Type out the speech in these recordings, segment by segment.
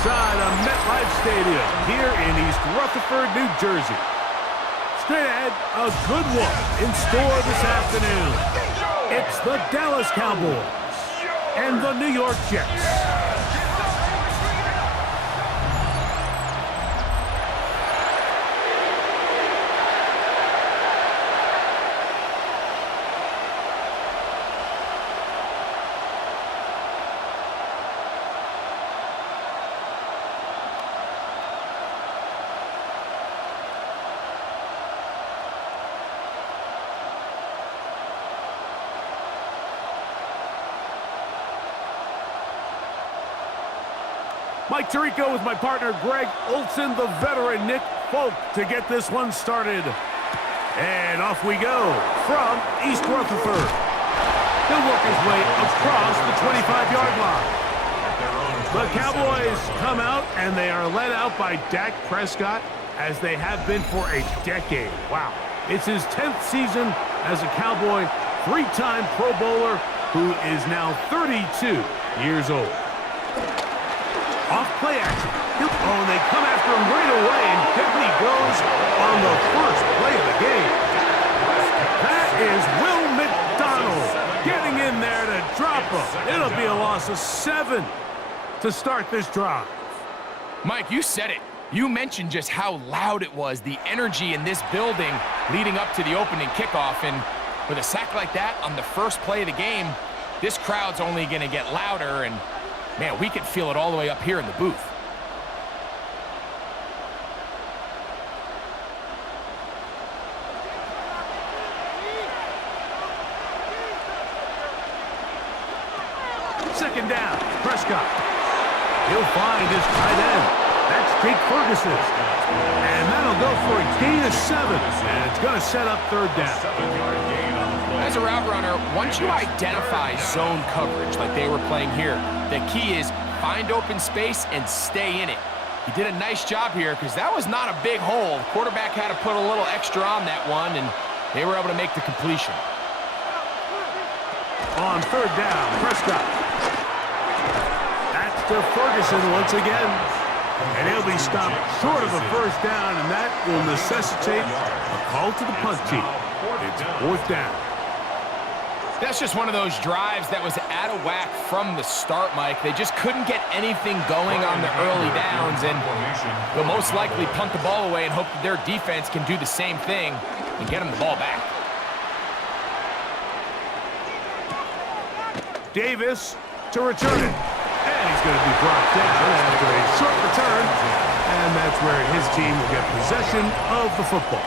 inside of MetLife Stadium here in East Rutherford, New Jersey. Straight ahead, a good one in store this afternoon. It's the Dallas Cowboys and the New York Jets. Mike Tirico with my partner Greg Olson, the veteran Nick Folk to get this one started. And off we go from East Rutherford. He'll work his way across the 25-yard line. The Cowboys come out, and they are led out by Dak Prescott, as they have been for a decade. Wow. It's his 10th season as a Cowboy, three-time Pro Bowler, who is now 32 years old. Off play action. Oh, and they come after him right away, and down he goes on the first play of the game. That is Will McDonald getting in there to drop him. It'll be a loss of 7 to start this drive. Mike, you said it. You mentioned just how loud it was, the energy in this building leading up to the opening kickoff. And with a sack like that on the first play of the game, this crowd's only going to get louder, and man, we can feel it all the way up here in the booth. Second down, Prescott. He'll find his tight end. That's Jake Ferguson. And that'll go for a gain of 7. And it's going to set up third down. As a route runner, once you identify zone coverage like they were playing here, the key is find open space and stay in it. He did a nice job here because that was not a big hole. The quarterback had to put a little extra on that one, and they were able to make the completion. On third down, Prescott. That's to Ferguson once again. And he'll be stopped short of the first down, and that will necessitate a call to the punt team. It's fourth down. That's just one of those drives that was out of whack from the start, Mike. They just couldn't get anything going on the early downs, and they'll most likely punt the ball away and hope that their defense can do the same thing and get them the ball back. Davis to return it. And he's going to be brought down after a short return. And that's where his team will get possession of the football.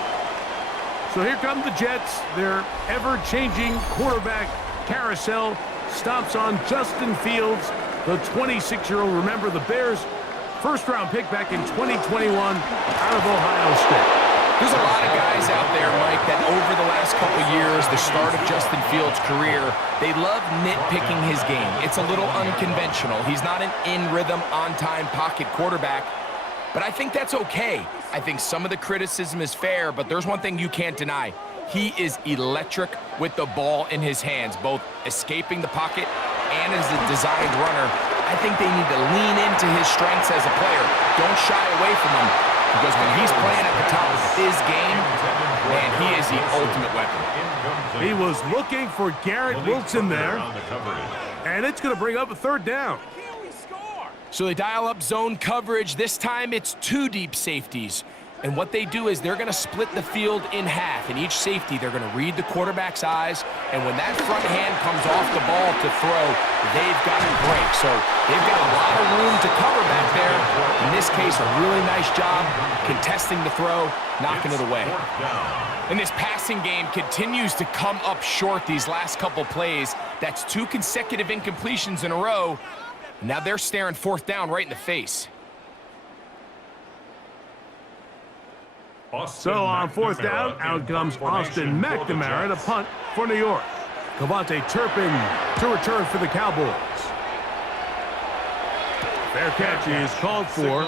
So here come the Jets. Their ever-changing quarterback carousel stops on Justin Fields, the 26-year-old. Remember, the Bears' first-round pick back in 2021 out of Ohio State. There's a lot of guys out there, Mike, that over the last couple years, the start of Justin Fields' career, they love nitpicking his game. It's a little unconventional. He's not an in-rhythm, on-time pocket quarterback, but I think that's okay. I think some of the criticism is fair, but there's one thing you can't deny. He is electric with the ball in his hands, both escaping the pocket and as a designed runner. I think they need to lean into his strengths as a player. Don't shy away from him, because when he's playing at the top of his game, man, he is the ultimate weapon. He was looking for Garrett Wilson there, and it's going to bring up a third down. So they dial up zone coverage. This time it's 2 deep safeties. And what they do is they're going to split the field in half. In each safety, they're going to read the quarterback's eyes. And when that front hand comes off the ball to throw, they've got to break. So they've got a lot of room to cover back there. In this case, a really nice job contesting the throw, knocking it away. And this passing game continues to come up short these last couple plays. That's 2 consecutive incompletions in a row. Now they're staring fourth down right in the face. So on fourth down, out comes Austin McNamara to punt for New York. Cavante Turpin to return for the Cowboys. Fair catch is called for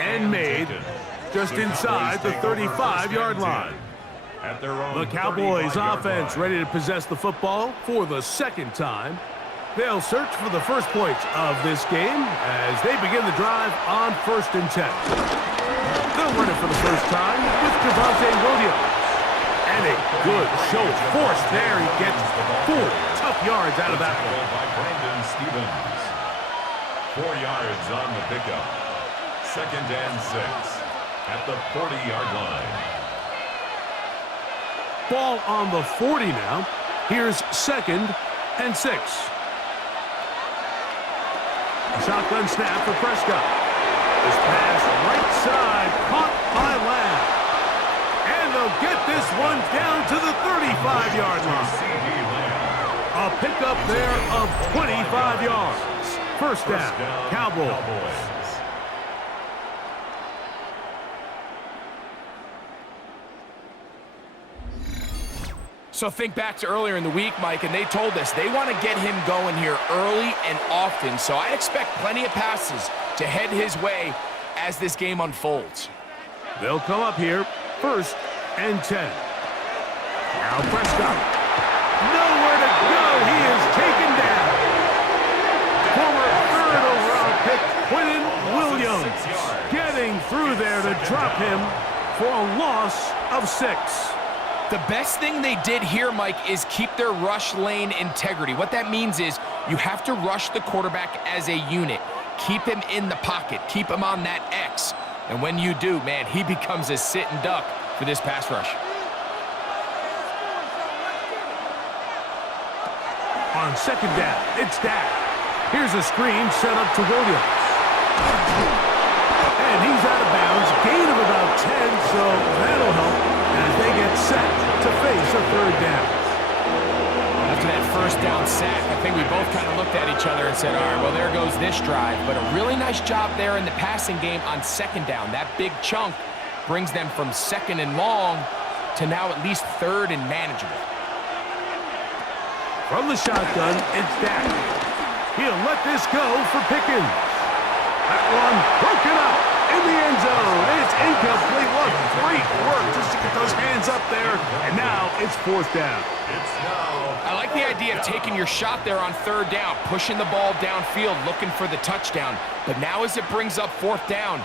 and made just inside the 35-yard line. The Cowboys offense ready to possess the football for the second time. They'll search for the first points of this game as they begin the drive on 1st and 10. They'll run it for the first time with Javonte Williams. And a good show of force there. He gets 4 tough yards out of that one. By Brandon Stevens. 4 yards on the pickup. 2nd and 6 at the 40-yard line. Ball on the 40 now. Here's 2nd and 6. Shotgun snap for Prescott. This pass right side caught by Lamb. And they'll get this one down to the 35-yard line. A pickup there of 25 yards. First down, Cowboys. So think back to earlier in the week, Mike, and they told us they want to get him going here early and often. So I expect plenty of passes to head his way as this game unfolds. They'll come up here, 1st and 10. Now Prescott. Nowhere to go. He is taken down. Former 3rd overall pick, Quentin Williams, getting through there to drop him for a loss of 6. The best thing they did here, Mike, is keep their rush lane integrity. What that means is you have to rush the quarterback as a unit. Keep him in the pocket. Keep him on that X. And when you do, man, he becomes a sit and duck for this pass rush. On 2nd down, it's Dak. Here's a screen set up to Williams. And he's out of bounds. Gain of about 10, so that'll help as they get set to face a 3rd down. After that 1st down sack, I think we both kind of looked at each other and said, all right, well, there goes this drive. But a really nice job there in the passing game on 2nd down. That big chunk brings them from 2nd and long to now at least 3rd and manageable. From the shotgun, it's Dak. He'll let this go for Pickens. That one broken up in the end zone. It's incomplete. What great work just to get those hands up there. And now it's 4th down. I like the idea of taking your shot there on 3rd down, pushing the ball downfield, looking for the touchdown. But now as it brings up 4th down,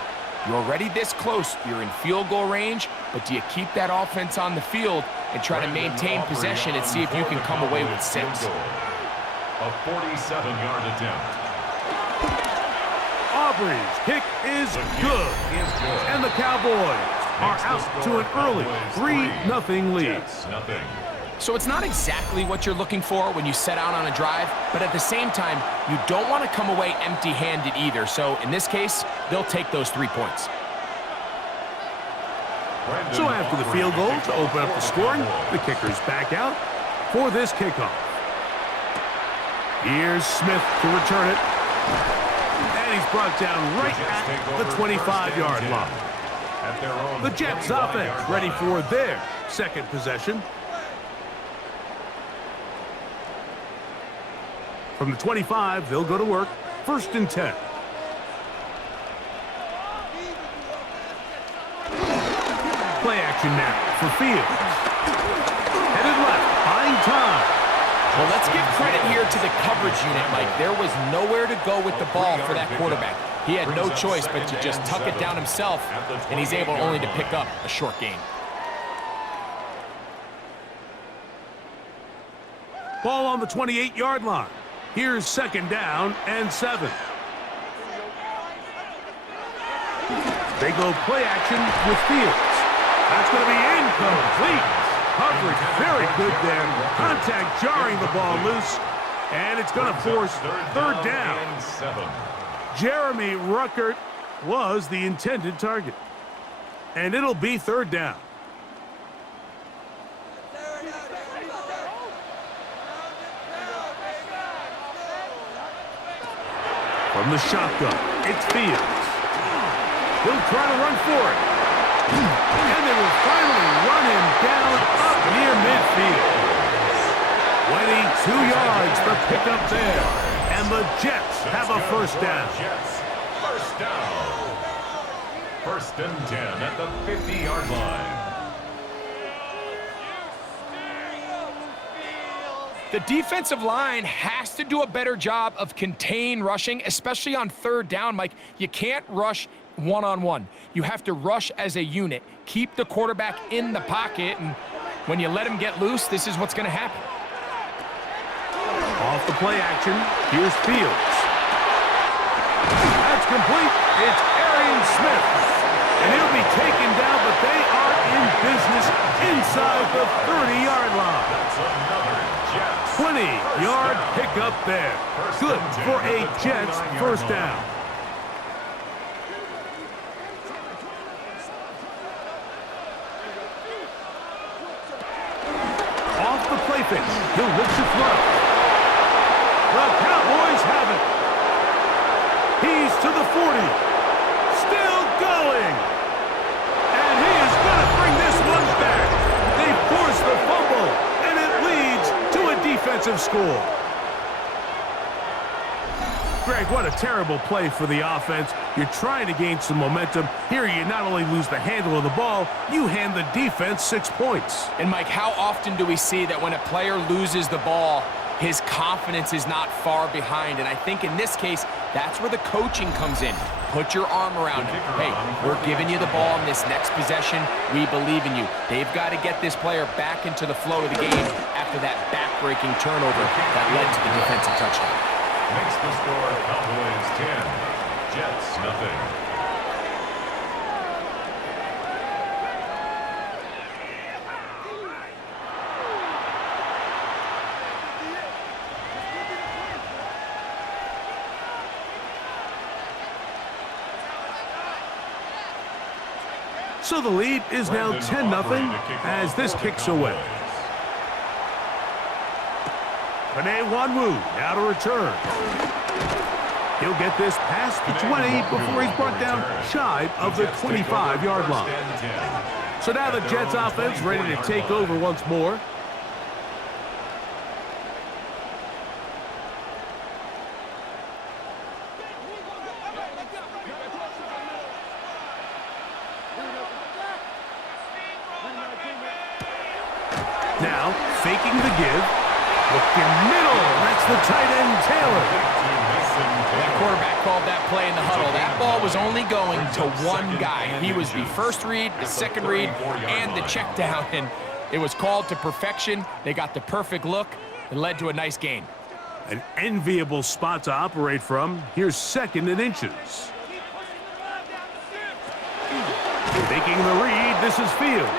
you're already this close. You're in field goal range, but do you keep that offense on the field and try to maintain possession and see if you can come away with 6? A 47-yard attempt. Aubrey's kick is good. And the Cowboys are out to an early 3-0 lead. So it's not exactly what you're looking for when you set out on a drive, but at the same time, you don't want to come away empty-handed either. So in this case, they'll take those 3 points. So after the field goal to open up the scoring, the kicker's back out for this kickoff. Here's Smith to return it. And he's brought down right at the 25-yard line. The Jets offense ready for their 2nd possession. From the 25, they'll go to work. 1st and 10. Play action now for Fields. Headed left, buying time. Well, let's give credit here to the coverage unit, Mike. There was nowhere to go with the ball for that quarterback. He had no choice but to just tuck it down himself, and he's able only to pick up a short gain. Ball on the 28-yard line. Here's 2nd down and 7. They go play action with Fields. That's going to be incomplete. Coverage very good there. Contact jarring the ball loose. And it's going to force 3rd down. Jeremy Ruckert was the intended target. And it'll be 3rd down. From the shotgun, it's Fields. He'll try to run for it. And they will finally run him down up near midfield. 22 yards for pickup there. And the Jets have a 1st down. First down. 1st and 10 at the 50-yard line. The defensive line has to do a better job of contain rushing, especially on third down, Mike. You can't rush one-on-one. You have to rush as a unit. Keep the quarterback in the pocket, and when you let him get loose, this is what's going to happen. Off the play action, here's Fields. That's complete. It's Arian Smith. And he'll be taken down, but they are in business inside the 30-yard line. That's another Jets. 20-yard pickup there. Good for a Jets first down. Off the play fake, he'll look to throw. The Cowboys have it. He's to the 40. Still going. And he is going to bring this one back. They force the fumble, and it leads to a defensive score. Greg, what a terrible play for the offense. You're trying to gain some momentum. Here you not only lose the handle of the ball, you hand the defense 6 points. And Mike, how often do we see that when a player loses the ball, his confidence is not far behind? And I think in this case, that's where the coaching comes in. Put your arm around him. Hey, we're giving you the ball in this next possession. We believe in you. They've got to get this player back into the flow of the game after that back-breaking turnover that led to the defensive touchdown. Makes the score Cowboys 10, Jets nothing. So the lead is now 10-0 as this kicks away. Panay Wanwu now to return. He'll get this past the 20 before he's brought down shy of the 25-yard line. So now the Jets offense ready to take over once more. Now faking the give. Looking middle. That's the tight end, Taylor. That quarterback called that play in the huddle. That ball was only going to one guy. He was the first read, the second read, and the check down. And it was called to perfection. They got the perfect look. It led to a nice gain. An enviable spot to operate from. Here's 2nd and inches. Making the read, this is Fields.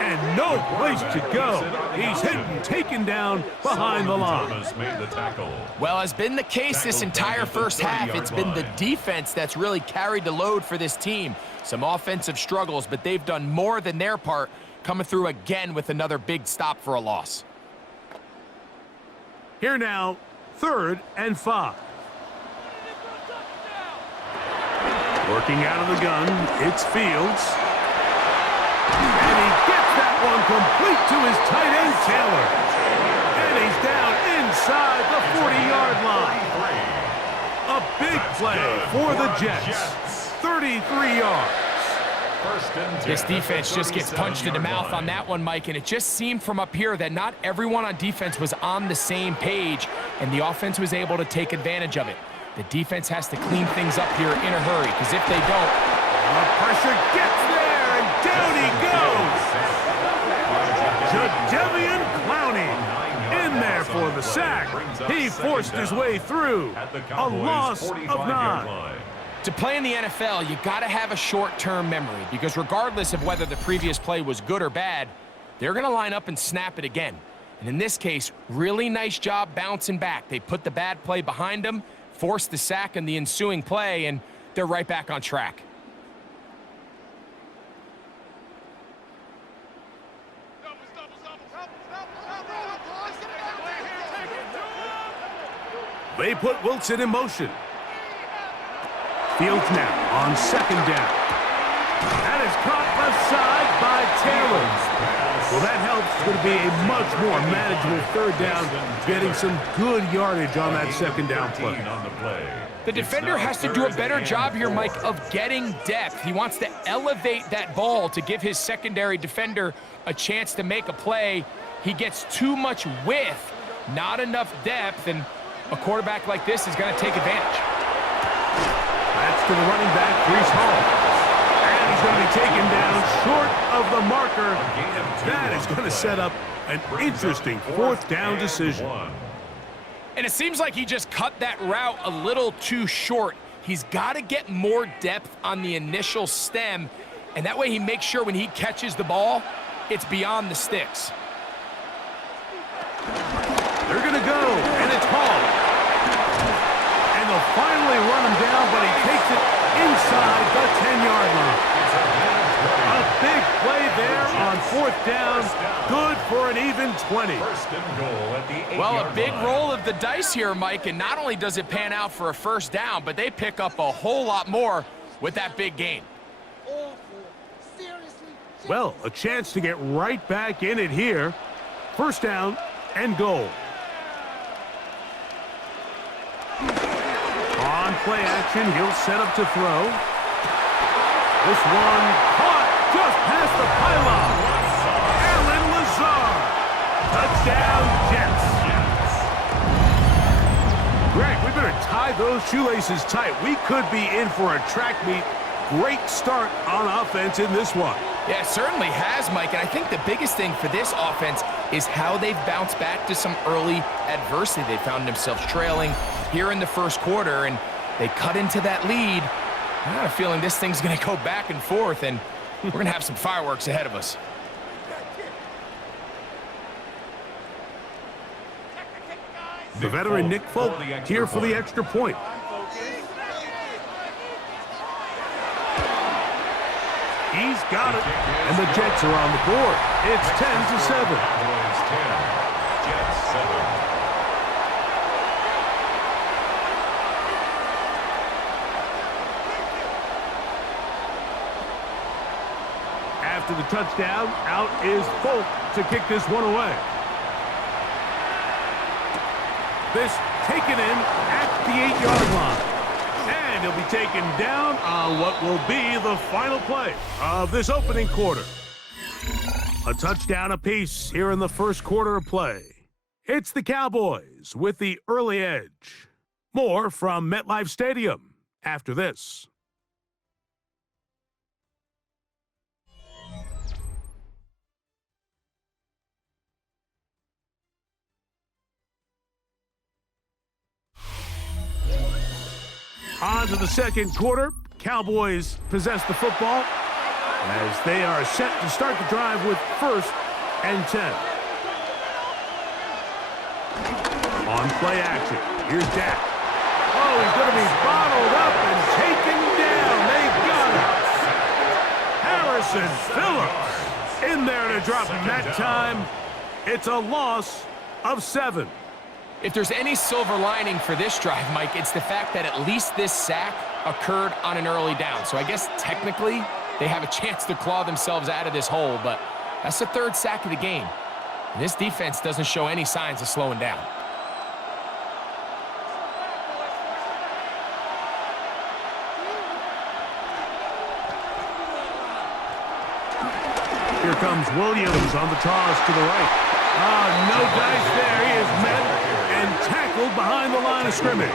And no place to go. He's hit and taken down behind the line. Well, has been the case this entire first half. It's been the defense that's really carried the load for this team. Some offensive struggles, but they've done more than their part, coming through again with another big stop for a loss. Here now, 3rd and 5. Working out of the gun, it's Fields. And he gets that one complete to his tight end, Taylor. And he's down inside the 40-yard line. A big play for the Jets. 33 yards. This defense just gets punched in the mouth on that one, Mike, and it just seemed from up here that not everyone on defense was on the same page, and the offense was able to take advantage of it. The defense has to clean things up here in a hurry, because if they don't, the pressure gets there, and down he goes. Jadeveon Clowney in there for the sack. He forced his way through. A loss of 9. To play in the NFL, you got to have a short-term memory, because regardless of whether the previous play was good or bad, they're going to line up and snap it again. And in this case, really nice job bouncing back. They put the bad play behind them, forced the sack in the ensuing play, and they're right back on track. They put Wilson in motion. Fields now on 2nd down. That is caught left side by Taylor. Well, that helps. It's going to be a much more manageable 3rd down, getting some good yardage on that 2nd down play. The defender has to do a better job here, Mike, of getting depth. He wants to elevate that ball to give his secondary defender a chance to make a play. He gets too much width Not enough depth, and a quarterback like this is going to take advantage. That's to the running back, Brees Hall. And he's going to be taken down short of the marker. That is going to set up an interesting fourth down decision. And it seems like he just cut that route a little too short. He's got to get more depth on the initial stem, and that way he makes sure when he catches the ball, it's beyond the sticks. They're going to go, and it's Hall. And they'll finally run him down, but he takes it inside the 10-yard line. A big play there on fourth down. Good for an even 20. Well, a big roll of the dice here, Mike, and not only does it pan out for a first down, but they pick up a whole lot more with that big gain. Well, a chance to get right back in it here. First down and goal. On play action, he'll set up to throw. This one caught just past the pylon. Allen Lazard. Touchdown, Jets. Greg, we better tie those shoelaces tight. We could be in for a track meet. Great start on offense in this one. Yeah, it certainly has, Mike, and I think the biggest thing for this offense is how they've bounced back to some early adversity. They found themselves trailing here in the first quarter, and they cut into that lead. I got a feeling this thing's going to go back and forth, and we're going to have some fireworks ahead of us. The veteran Nick Folk here for the extra point. He's got it, and the Jets are on the board. It's 10-7. After the touchdown, out is Folk to kick this one away. This taken in at the 8-yard line. And he'll be taken down on what will be the final play of this opening quarter. A touchdown apiece here in the first quarter of play. It's the Cowboys with the early edge. More from MetLife Stadium after this. On to the second quarter. Cowboys possess the football as they are set to start the drive with 1st and 10. On play action, here's Dak. Oh, he's going to be bottled up and taken down. They got him. Harrison Phillips in there to drop him that time. It's a loss of 7. If there's any silver lining for this drive, Mike, it's the fact that at least this sack occurred on an early down. So I guess technically they have a chance to claw themselves out of this hole, but that's the 3rd sack of the game. And this defense doesn't show any signs of slowing down. Here comes Williams on the toss to the right. No dice there. He is met and tackled behind the line of scrimmage.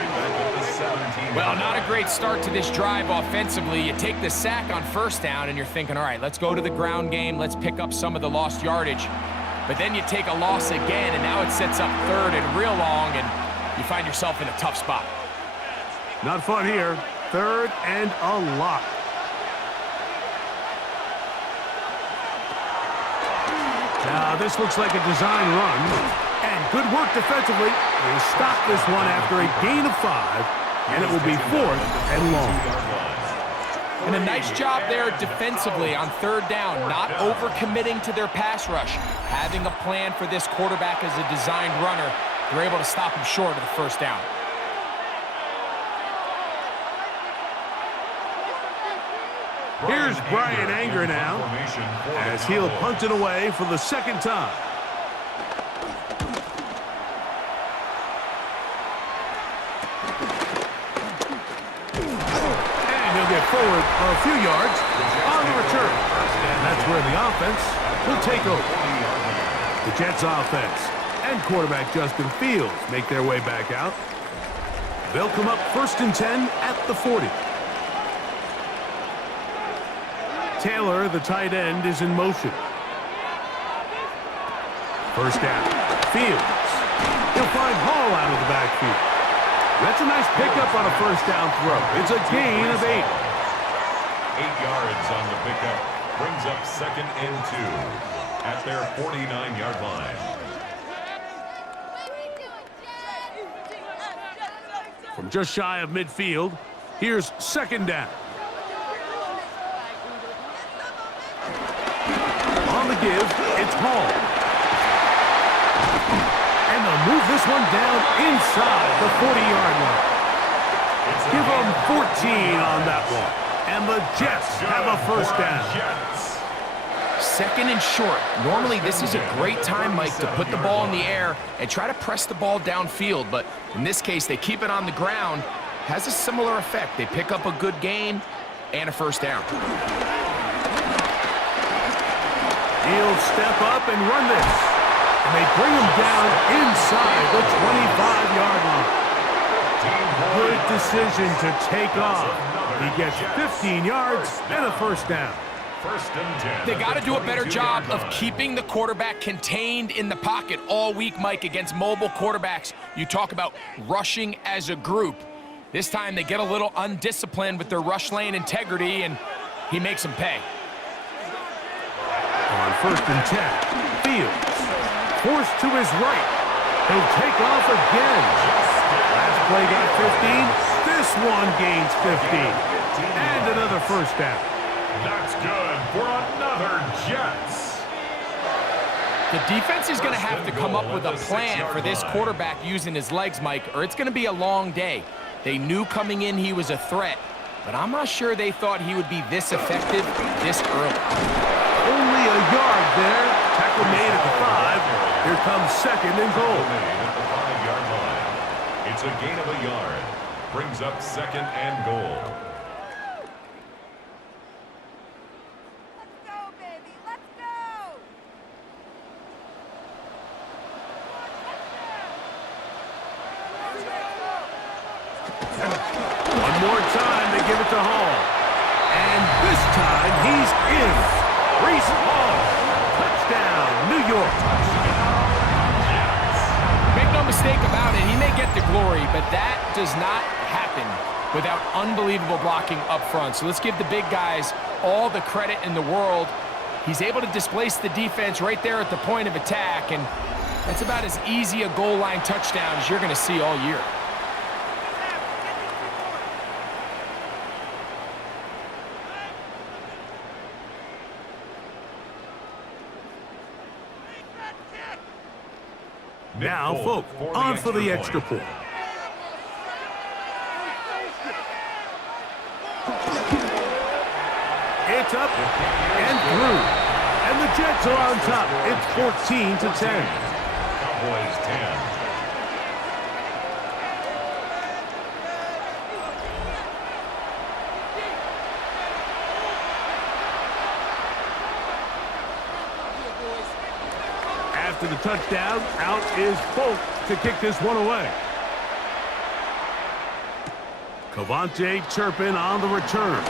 Well, not a great start to this drive offensively. You take the sack on 1st down, and you're thinking, all right, let's go to the ground game. Let's pick up some of the lost yardage. But then you take a loss again, and now it sets up 3rd and real long, and you find yourself in a tough spot. Not fun here. 3rd and a lot. Now, this looks like a design run, and good work defensively. They stop this one after a gain of 5, and it will be 4th and long. And a nice job there defensively on 3rd down, not overcommitting to their pass rush. Having a plan for this quarterback as a designed runner, they're able to stop him short of the 1st down. Here's Brian Anger now, as he'll punt it away for the 2nd time. And he'll get forward a few yards on the return. And that's where the offense will take over. The Jets offense and quarterback Justin Fields make their way back out. They'll come up 1st and 10 at the 40. Taylor, the tight end, is in motion. First down. Fields. He'll find Hall out of the backfield. That's a nice pickup on a first down throw. It's a gain of 8. 8 yards on the pickup. Brings up 2nd and 2 at their 49-yard line. From just shy of midfield, here's 2nd down. On the give, it's Hall. And they'll move this one down inside the 40-yard line. Give them 14 on that one. And the Jets have a first down. 2nd and short. Normally, this is a great time, Mike, to put the ball in the air and try to press the ball downfield. But in this case, they keep it on the ground. Has a similar effect. They pick up a good gain and a first down. He'll step up and run this. And they bring him down inside the 25-yard line. Good decision to take off. He gets 15 yards and a first down. 1st and 10. They got to do a better job of keeping the quarterback contained in the pocket all week, Mike, against mobile quarterbacks. You talk about rushing as a group. This time they get a little undisciplined with their rush lane integrity, and he makes them pay. On 1st and 10, Fields forced to his right. He'll take off again. Last play got 15. This one gains 15. And another first down. That's good for another Jets. The defense is going to have to come up with a plan for this quarterback using his legs, Mike, or it's going to be a long day. They knew coming in he was a threat, but I'm not sure they thought he would be this effective this early. Only a yard there. Tackle made at the 5. Here comes 2nd and goal. At the 5-yard line. It's a gain of a yard. Brings up 2nd and goal. One more time, they give it to Hall. And this time, he's in. Reese Hall. Touchdown, New York. Make no mistake about it, he may get the glory, but that does not happen without unbelievable blocking up front. So let's give the big guys all the credit in the world. He's able to displace the defense right there at the point of attack, and that's about as easy a goal line touchdown as you're going to see all year. Now, Folk, on for the extra point. It's up and through. And the Jets are on top. It's 14-10. Cowboys 10. After the touchdown, out is Folk to kick this one away. Cavante Turpin on the return.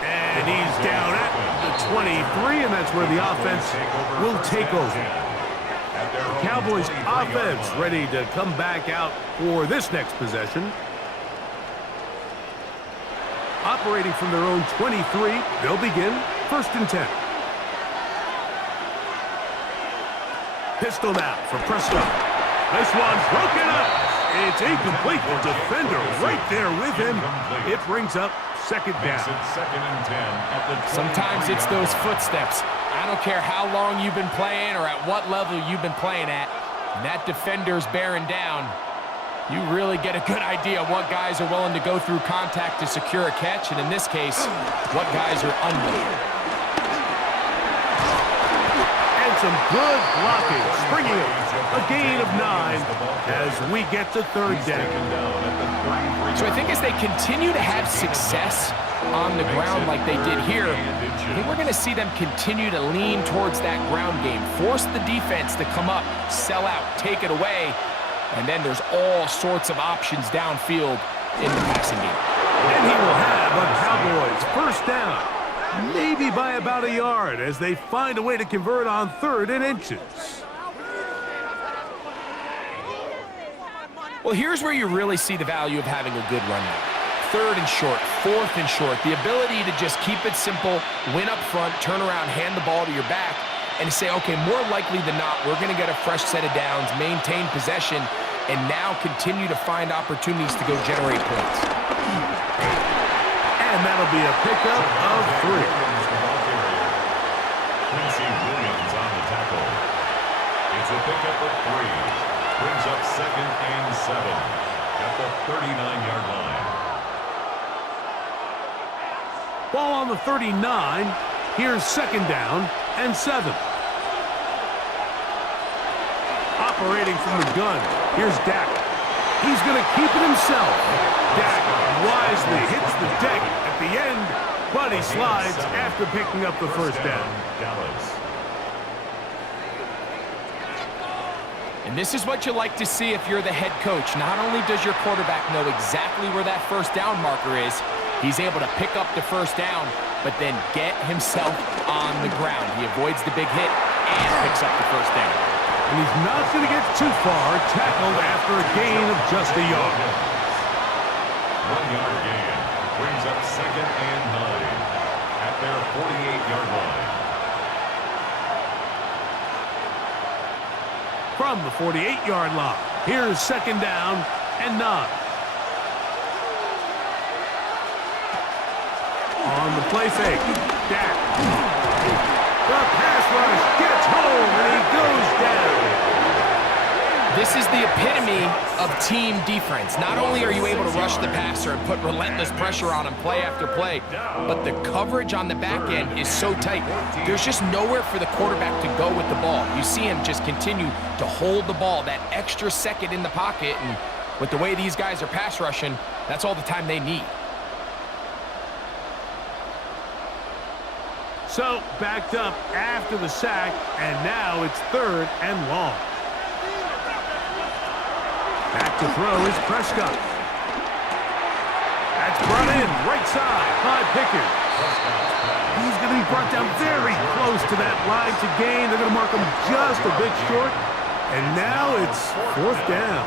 And he's down at the 23, and that's where the offense will take over. The Cowboys offense ready to come back out for this next possession. Operating from their own 23, they'll begin 1st and 10. Pistol now for Prescott. This one's broken up. It's incomplete. The defender right there with him. It brings up 2nd down. Sometimes it's those footsteps. I don't care how long you've been playing or at what level you've been playing at. And that defender's bearing down. You really get a good idea of what guys are willing to go through contact to secure a catch, and in this case, what guys are unwilling. Some good blocking, springing it. A gain of 9 as we get to 3rd down. So I think as they continue to have success on the ground like they did here, I think we're going to see them continue to lean towards that ground game, force the defense to come up, sell out, take it away, and then there's all sorts of options downfield in the passing game. And he will have a Cowboys first down, maybe by about a yard, as they find a way to convert on 3rd and inches. Well, here's where you really see the value of having a good run game. 3rd and short, 4th and short, the ability to just keep it simple, win up front, turn around, hand the ball to your back, and say, okay, more likely than not, we're going to get a fresh set of downs, maintain possession, and now continue to find opportunities to go generate points. And that'll be a pickup of 3. Quincy Williams on the tackle. It's a pickup of 3. Brings up 2nd and 7 at the 39-yard line. Ball on the 39. Here's 2nd down and 7. Operating from the gun. Here's Dak. He's going to keep it himself. Dak wisely hits the deck at the end, but he slides after picking up the first down. Dallas. And this is what you like to see if you're the head coach. Not only does your quarterback know exactly where that first down marker is, he's able to pick up the first down, but then get himself on the ground. He avoids the big hit and picks up the first down. And he's not going to get too far, tackled after a gain of just a yard. 1-yard gain brings up 2nd and 9 at their 48-yard line. From the 48-yard line, here's 2nd down and 9. On the play fake, Dak. The pass rush gets home, and he goes down. This is the epitome of team defense. Not only are you able to rush the passer and put relentless pressure on him play after play, but the coverage on the back end is so tight. There's just nowhere for the quarterback to go with the ball. You see him just continue to hold the ball, that extra second in the pocket, and with the way these guys are pass rushing, that's all the time they need. So, backed up after the sack, and now it's 3rd and long. Back to throw is Prescott. That's brought in, right side, by Pickett. He's going to be brought down very close to that line to gain. They're going to mark him just a bit short, and now it's 4th down.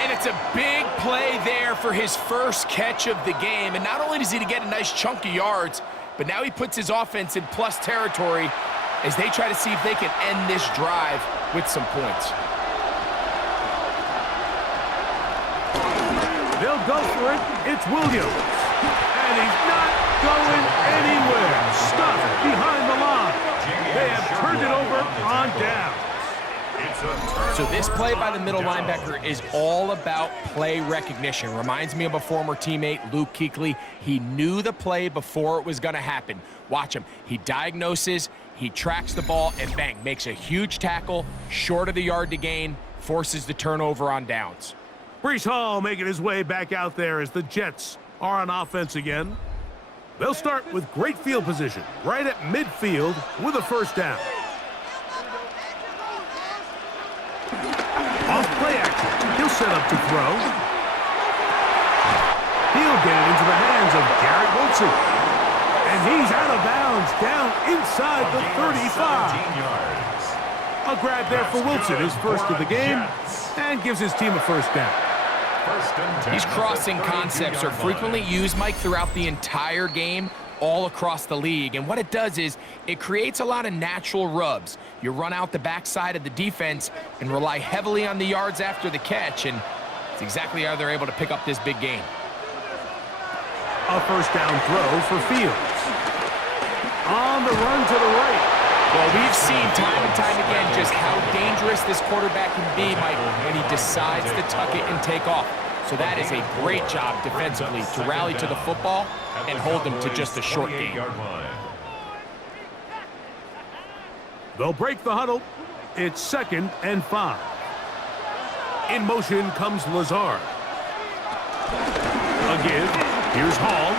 And it's a big play there for his first catch of the game. And not only does he get a nice chunk of yards, but now he puts his offense in plus territory as they try to see if they can end this drive with some points. They'll go for it. It's Williams. And he's not going anywhere. Stuffed behind the line. They have turned it over on downs. So this play by the middle linebacker is all about play recognition. Reminds me of a former teammate, Luke Kuechly. He knew the play before it was going to happen. Watch him. He diagnoses, he tracks the ball, and bang, makes a huge tackle, short of the yard to gain, forces the turnover on downs. Breece Hall making his way back out there as the Jets are on offense again. They'll start with great field position right at midfield with a first down. Off play action. He'll set up to throw. He'll get it into the hands of Garrett Wilson. And he's out of bounds down inside the 35. A grab there for Wilson, his first of the game, and gives his team a first down. These crossing concepts are frequently used, Mike, throughout the entire game, all across the league. And what it does is it creates a lot of natural rubs. You run out the backside of the defense and rely heavily on the yards after the catch, and it's exactly how they're able to pick up this big game. A first down throw for Fields. On the run to the right. Well, we've seen time and time again just how dangerous this quarterback can be, Mike, when he decides to tuck it and take off. So that is a great job defensively to rally to the football and hold them to just a short gain. They'll break the huddle. It's 2nd and 5. In motion comes Lazard. A give. Here's Hall.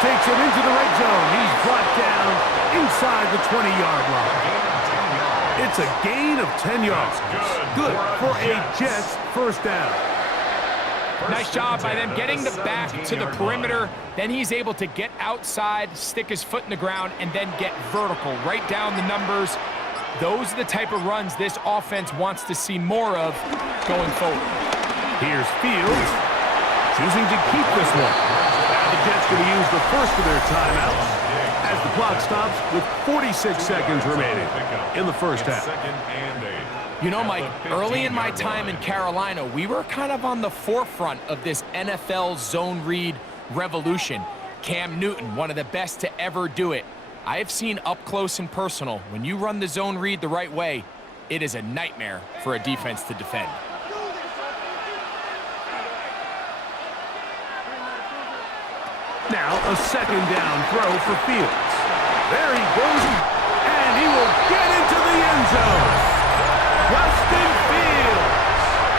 takes him into the red zone. He's brought down inside the 20-yard line. It's a gain of 10 yards. Good for a Jets first down. Nice job by them getting the back to the perimeter. Then he's able to get outside, stick his foot in the ground, and then get vertical. Right down the numbers. Those are the type of runs this offense wants to see more of going forward. Here's Fields choosing to keep this one. Now the Jets going to use the first of their timeouts as the clock stops with 46 seconds remaining in the first half. You know, Mike, early in my time in Carolina, we were kind of on the forefront of this NFL zone read revolution. Cam Newton, one of the best to ever do it. I have seen up close and personal, when you run the zone read the right way, it is a nightmare for a defense to defend. Now a second down throw for Fields. There he goes, and he will get into the end zone. Justin Fields.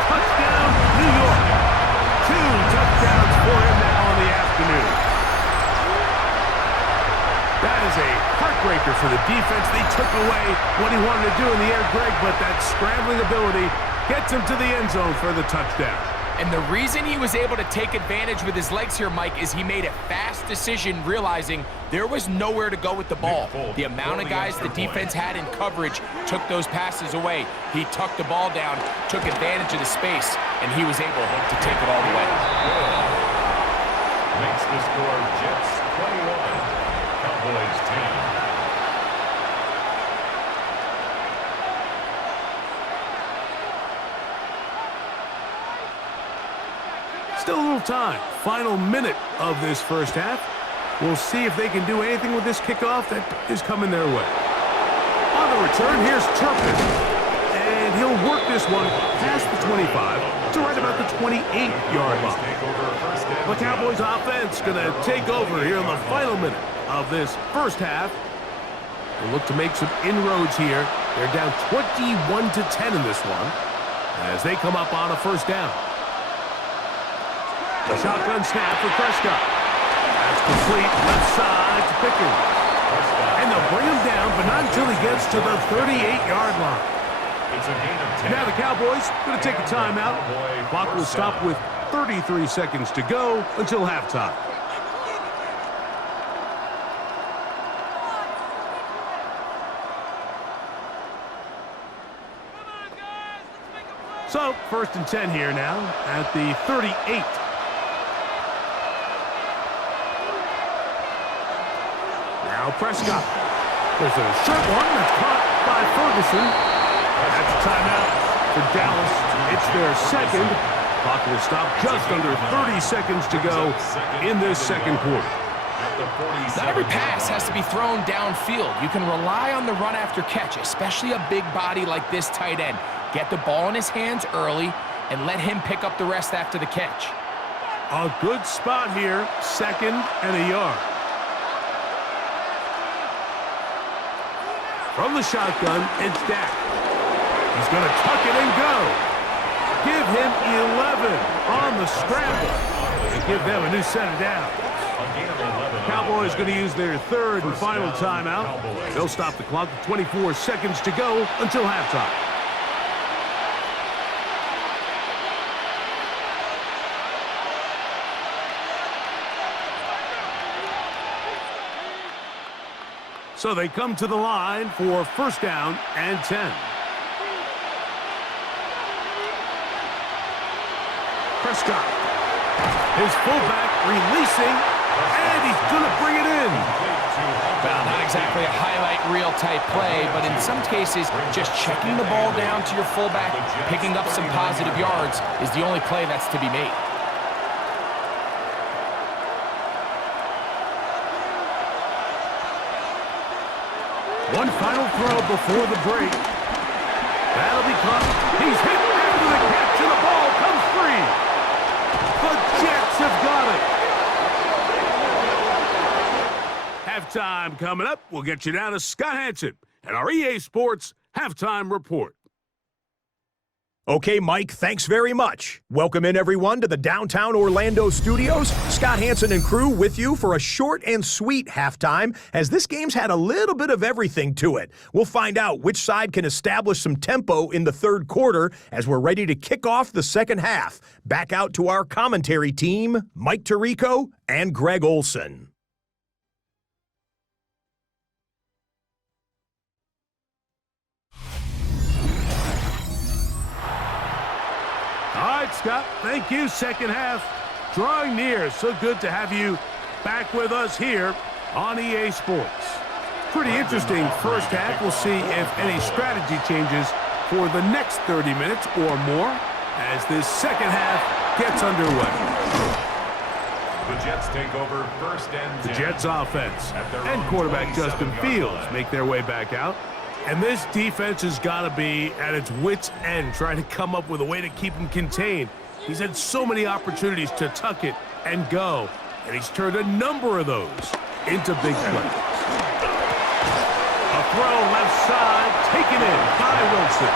Touchdown, New York. 2 touchdowns for him now on the afternoon. That is a heartbreaker for the defense. They took away what he wanted to do in the air, Greg, but that scrambling ability gets him to the end zone for the touchdown. And the reason he was able to take advantage with his legs here, Mike, is he made a fast decision realizing there was nowhere to go with the ball. The amount of guys the defense had in coverage took those passes away. He tucked the ball down, took advantage of the space, and he was able to take it all the way. Makes the score Jets 21, Cowboys 10. Still a little time. Final minute of this first half. We'll see if they can do anything with this kickoff that is coming their way. On the return, here's Turpin. And he'll work this one past the 25 to right about the 28-yard line. The Cowboys offense going to take over here in the final minute of this first half. They'll look to make some inroads here. They're down 21-10 in this one as they come up on a first down. Shotgun snap for Prescott. That's complete left side to Pickens. And they'll bring him down, but not until he gets to the 38-yard line. It's a gain of 10. Now the Cowboys going to take a timeout. Clock will stop with 33 seconds to go until halftime. So, 1st and 10 here now at the 38. Now Prescott. There's a short one that's caught by Ferguson. That's a timeout for Dallas. It's their second. Clock will stop just under 30 seconds to go in this second quarter. Not every pass has to be thrown downfield. You can rely on the run after catch, especially a big body like this tight end. Get the ball in his hands early and let him pick up the rest after the catch. A good spot here, 2nd and a yard. From the shotgun, it's Dak. He's going to tuck it and go. Give him 11 on the scramble and give them a new set of downs. Cowboys going to use their 3rd and final timeout. They'll stop the clock with 24 seconds to go until halftime. So they come to the line for first down and 10. Prescott. His fullback releasing, and he's going to bring it in. Well, not exactly a highlight reel type play, but in some cases, just checking the ball down to your fullback, picking up some positive yards is the only play that's to be made. One final throw before the break. That'll be caught. He's hit after the catch, and the ball comes free. The Jets have got it. Halftime coming up. We'll get you down to Scott Hansen and our EA Sports Halftime Report. Okay, Mike, thanks very much. Welcome in, everyone, to the downtown Orlando studios. Scott Hansen and crew with you for a short and sweet halftime, as this game's had a little bit of everything to it. We'll find out which side can establish some tempo in the third quarter as we're ready to kick off the second half. Back out to our commentary team, Mike Tirico and Greg Olson. All right, Scott, thank you. Second half drawing near. So good to have you back with us here on EA Sports. Pretty interesting first half. We'll see if any strategy changes for the next 30 minutes or more as this second half gets underway. The Jets take over first and 10. The Jets offense and quarterback Justin Fields make their way back out. And this defense has got to be at its wits' end, trying to come up with a way to keep him contained. He's had so many opportunities to tuck it and go, and he's turned a number of those into big plays. A throw left side, taken in by Wilson.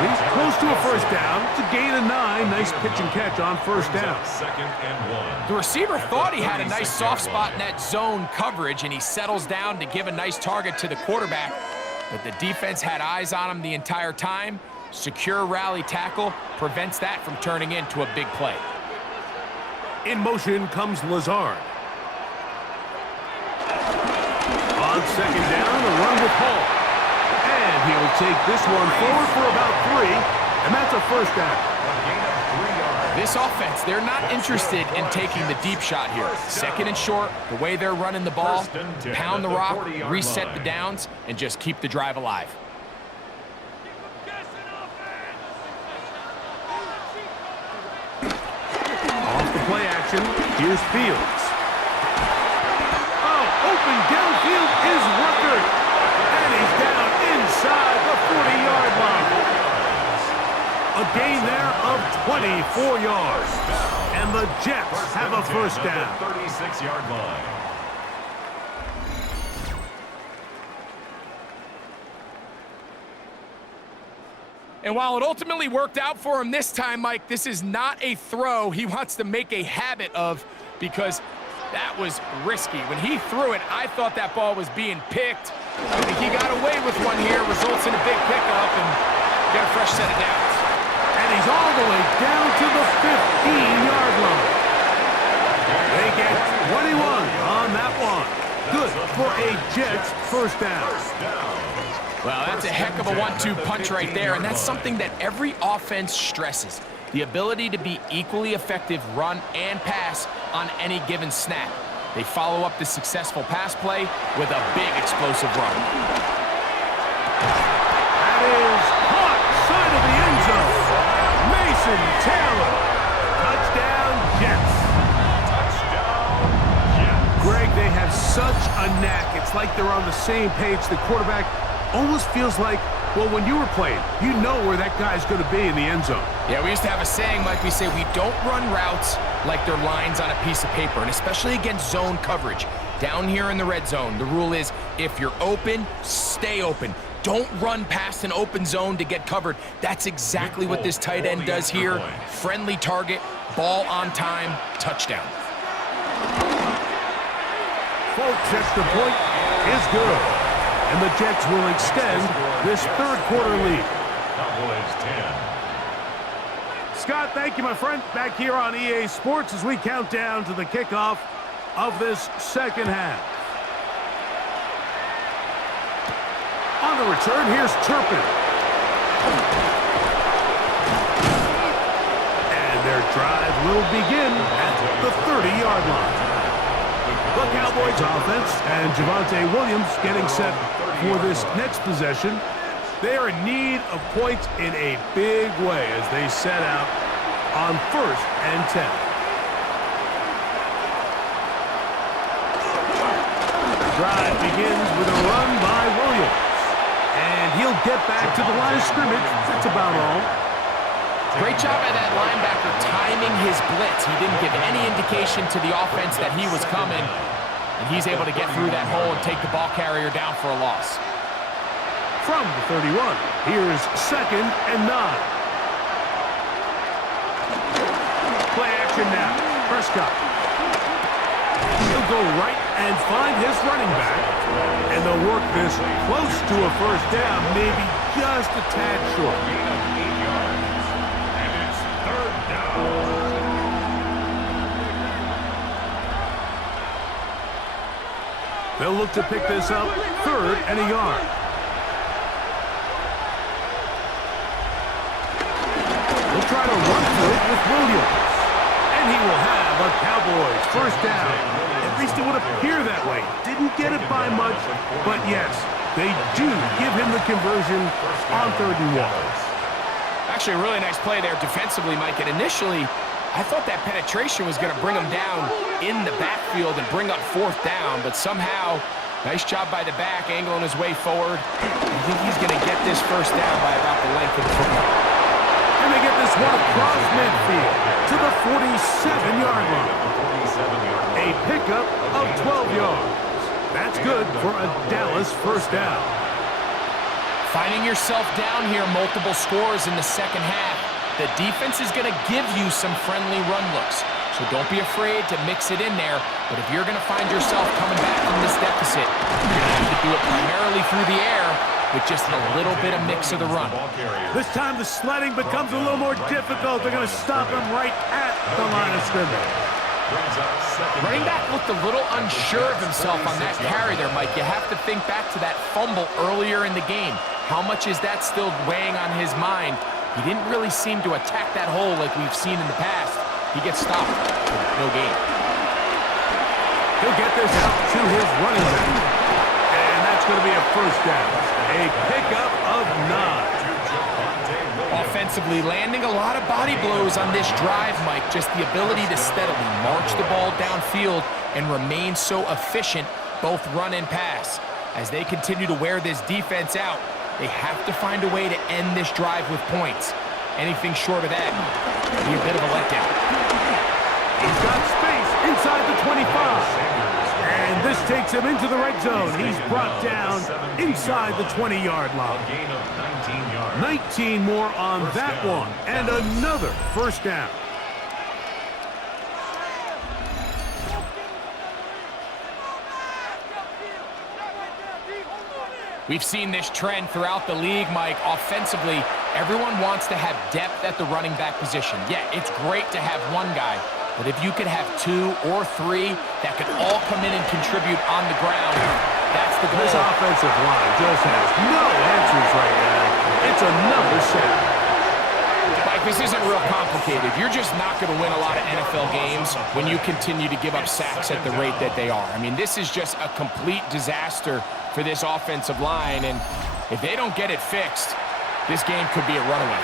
He's close to a first down. It's a gain of 9. Nice pitch and catch on first down. Second and 1. The receiver thought he had a nice soft spot in that zone coverage, and he settles down to give a nice target to the quarterback. But the defense had eyes on him the entire time. Secure rally tackle prevents that from turning into a big play. In motion comes Lazard. On second down, a run with Hall. And he'll take this one forward for about 3, and that's a first down. This offense, they're not interested in taking the deep shot here. Second and short, the way they're running the ball, pound the rock, reset the downs, and just keep the drive alive. Off the play action, here's Fields. Oh, open downfield is Rucker. And he's down inside the 40-yard line. A gain there of 24 yards. And the Jets have a first down. 36-yard line. And while it ultimately worked out for him this time, Mike, this is not a throw he wants to make a habit of, because that was risky. When he threw it, I thought that ball was being picked. I think he got away with one here, results in a big pickup, and get a fresh set of downs. And he's all the way down to the 15-yard line. They get 21 on that one. Good for a Jets first down. Well, that's a heck of a 1-2 punch right there, and that's something that every offense stresses. The ability to be equally effective run and pass on any given snap. They follow up the successful pass play with a big explosive run. That is caught side of the end zone. Mason Taylor. Touchdown, Jets. Touchdown, Jets. Greg, they have such a knack. It's like they're on the same page. The quarterback almost feels like, well, when you were playing, you know where that guy's going to be in the end zone. Yeah, we used to have a saying, Mike, we say we don't run routes like they're lines on a piece of paper, and especially against zone coverage. Down here in the red zone, the rule is if you're open, stay open. Don't run past an open zone to get covered. That's exactly what this tight end does here. Friendly target, ball on time, touchdown. Folks, extra point is good. And the Jets will extend this third quarter lead. Cowboys 10. Scott, thank you, my friend. Back here on EA Sports as we count down to the kickoff of this second half. On the return, here's Turpin. And their drive will begin at the 30-yard line. The Cowboys offense and Javonte Williams getting set for this next possession. They are in need of points in a big way as they set out on 1st and 10. The drive begins with a run by Williams. And he'll get back to the line of scrimmage. That's about all. Great job by that linebacker timing his blitz. He didn't give any indication to the offense that he was coming. And he's able to get through that hole and take the ball carrier down for a loss. From the 31, here's 2nd and 9. action now. Prescott. He'll go right and find his running back. And they'll work this close to a first down, maybe just a tad short. Gain of 8 yards. And it's third down. They'll look to pick this up, 3rd and a yard. We'll try to run through it with Williams. And he will have a Cowboys first down. At least it would appear that way. Didn't get it by much, but yes, they do give him the conversion on 3rd and 1. Actually, a really nice play there defensively, Mike. And initially, I thought that penetration was going to bring him down in the backfield and bring up 4th down, but somehow, nice job by the back, angling his way forward. I think he's going to get this first down by about the length of the football. And they get this one across midfield to the 47-yard line. A pickup of 12 yards. That's good for a Dallas first down. Finding yourself down here, multiple scores in the second half. The defense is going to give you some friendly run looks. So don't be afraid to mix it in there. But if you're going to find yourself coming back from this deficit, you're going to have to do it primarily through the air with just a little bit of mix of the run. This time the sledding becomes a little more difficult. They're going to stop him right at the line of scrimmage. Running back looked a little unsure of himself on that carry there, Mike. You have to think back to that fumble earlier in the game. How much is that still weighing on his mind? He didn't really seem to attack that hole like we've seen in the past. He gets stopped. No gain. He'll get this out to his running back. And that's going to be a first down. A pickup of 9. Offensively, landing a lot of body blows on this drive, Mike. Just the ability to steadily march the ball downfield and remain so efficient, both run and pass. As they continue to wear this defense out, they have to find a way to end this drive with points. Anything short of that would be a bit of a letdown. He's got space inside the 25. And this takes him into the red zone. He's brought down inside the 20-yard line. A gain of 19 yards. 19 more on that one. And another first down. We've seen this trend throughout the league, Mike. Offensively, everyone wants to have depth at the running back position. Yeah, it's great to have one guy, but if you could have 2 or 3 that could all come in and contribute on the ground, that's the goal. This offensive line just has no answers right now. It's another sack. Mike, this isn't real complicated. You're just not going to win a lot of NFL games when you continue to give up sacks at the rate that they are. I mean, this is just a complete disaster for this offensive line, and if they don't get it fixed, this game could be a runaway.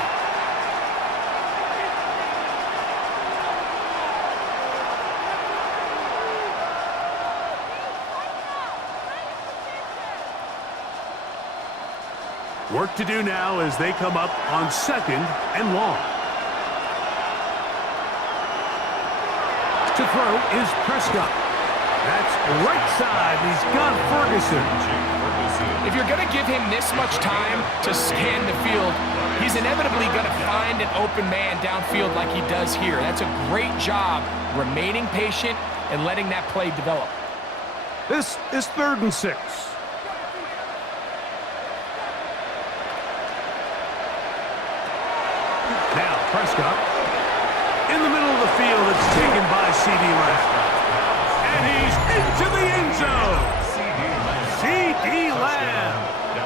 Work to do now as they come up on 2nd and long. To throw is Prescott. That's right side. He's got Ferguson. If you're going to give him this much time to scan the field, he's inevitably going to find an open man downfield like he does here. That's a great job remaining patient and letting that play develop. This is 3rd and 6. Now Prescott in the middle of the field. It's taken by C.D. Lamb. And he's into the end zone. C.D. Lamb.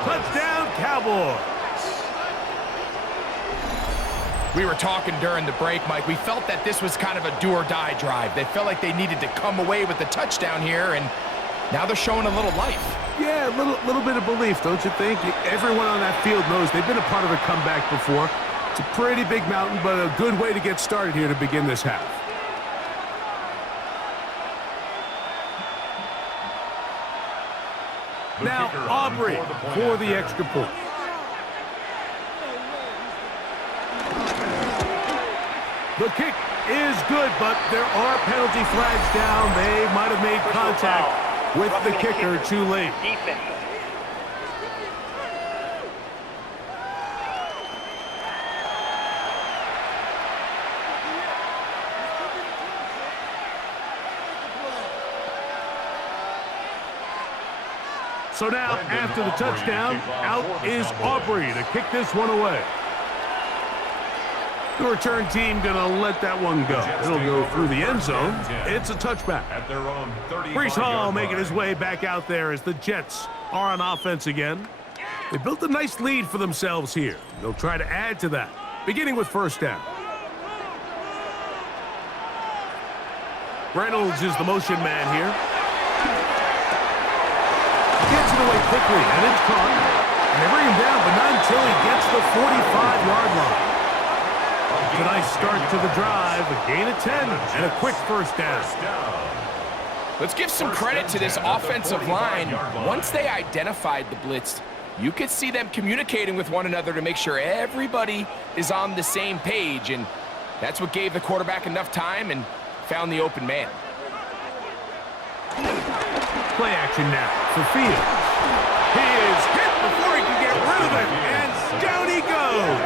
Touchdown, Cowboys. We were talking during the break, Mike. We felt that this was kind of a do-or-die drive. They felt like they needed to come away with the touchdown here, and now they're showing a little life. Yeah, a little bit of belief, don't you think? Everyone on that field knows they've been a part of a comeback before. It's a pretty big mountain, but a good way to get started here to begin this half. Now, Aubrey for the extra point. The kick is good, but there are penalty flags down. They might have made contact with the kicker too late. So now, after the touchdown, out is Aubrey to kick this one away. The return team going to let that one go. It'll go through the end zone. It's a touchback. Breece Hall making his way back out there as the Jets are on offense again. They built a nice lead for themselves here. They'll try to add to that, beginning with first down. Reynolds is the motion man here. Gets it away quickly, and it's caught. And they bring him down, but not until he gets the 45-yard line. It's a nice start to the drive, a gain of 10, and a quick first down. Let's give some credit to this offensive line. Once they identified the blitz, you could see them communicating with one another to make sure everybody is on the same page, and that's what gave the quarterback enough time and found the open man. Play action now for Fields. He is hit before he can get rid of it, and down he goes.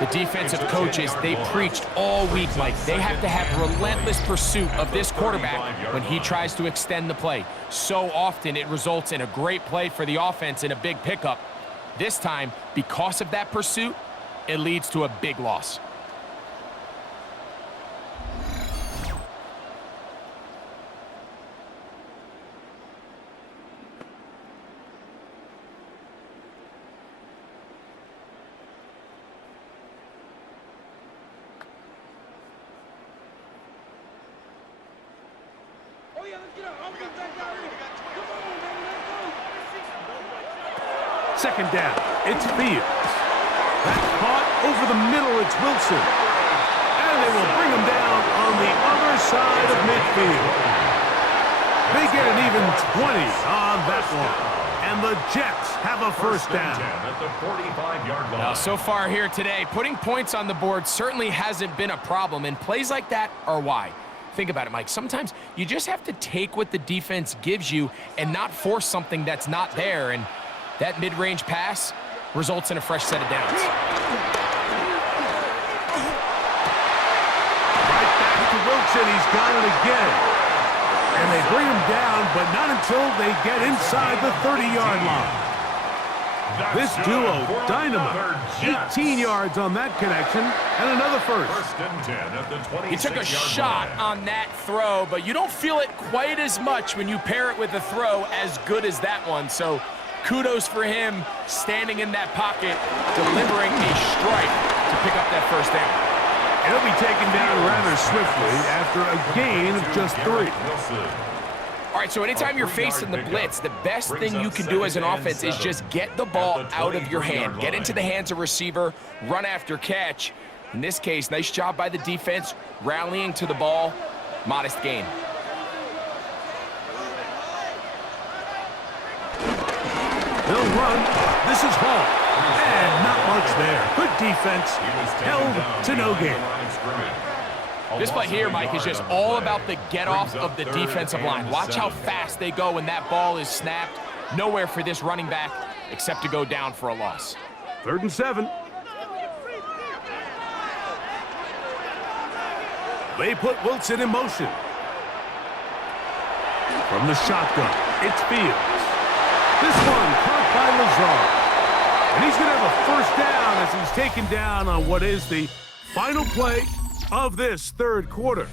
The defensive coaches, they preached all week, Mike. They have to have relentless pursuit of this quarterback when he tries to extend the play. So often it results in a great play for the offense and a big pickup. This time, because of that pursuit, it leads to a big loss. Second down, it's Fields. That's caught over the middle, it's Wilson. And they will bring him down on the other side of midfield. They get an even 20 on that one. And the Jets have a first down. Now, so far here today, putting points on the board certainly hasn't been a problem, and plays like that are why. Think about it, Mike. Sometimes you just have to take what the defense gives you and not force something that's not there, and that mid-range pass results in a fresh set of downs. Right back to Wilson. He's got it again. And they bring him down, but not until they get inside the 30-yard line. This duo, dynamite. 18 yards on that connection, and another first. He took a shot on that throw, but you don't feel it quite as much when you pair it with a throw as good as that one. So kudos for him standing in that pocket, delivering a strike to pick up that first down. He'll be taken down rather swiftly after a gain of just 3. All right, so anytime you're facing the blitz, the best thing you can do as an offense is just get the ball out of your hand. Get into the hands of receiver, run after catch. In this case, nice job by the defense, rallying to the ball, modest gain. They'll run. This is Hall. And not much there. Good defense. Held to no gain. This play here, Mike, is just all about the get-off of the defensive line. Watch how fast they go when that ball is snapped. Nowhere for this running back except to go down for a loss. 3rd and 7. They put Wilson in motion. From the shotgun, it's Fields. This one caught by Lazard. And he's going to have a first down as he's taken down on what is the final play of this 3rd quarter.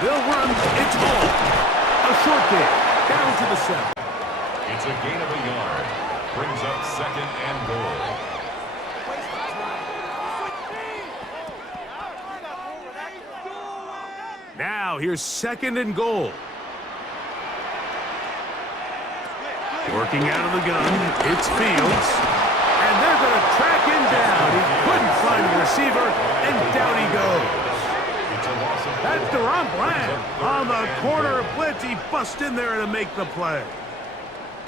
They'll run. It's Hall. A short game. Down to the 7. It's a gain of a yard. Brings up 2nd and goal. Now here's 2nd and goal. Working out of the gun. It's Fields. And they're going to track him down. He couldn't find a receiver, and down he goes. That's Deron Bland on the corner blitz. He busts in there to make the play.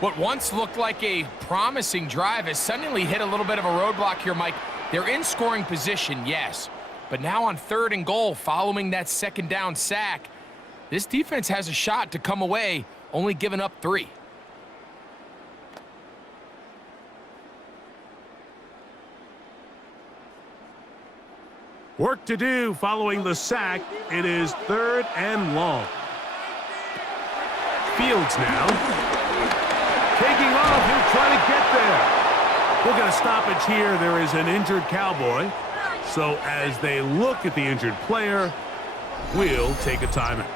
What once looked like a promising drive has suddenly hit a little bit of a roadblock here, Mike. They're in scoring position, yes. But now on 3rd and goal, following that 2nd down sack, this defense has a shot to come away, only giving up 3. Work to do following the sack. It is 3rd and long. Fields now. Taking off, he'll try to get there. We'll get a stoppage here. There is an injured Cowboy. So as they look at the injured player, we'll take a timeout.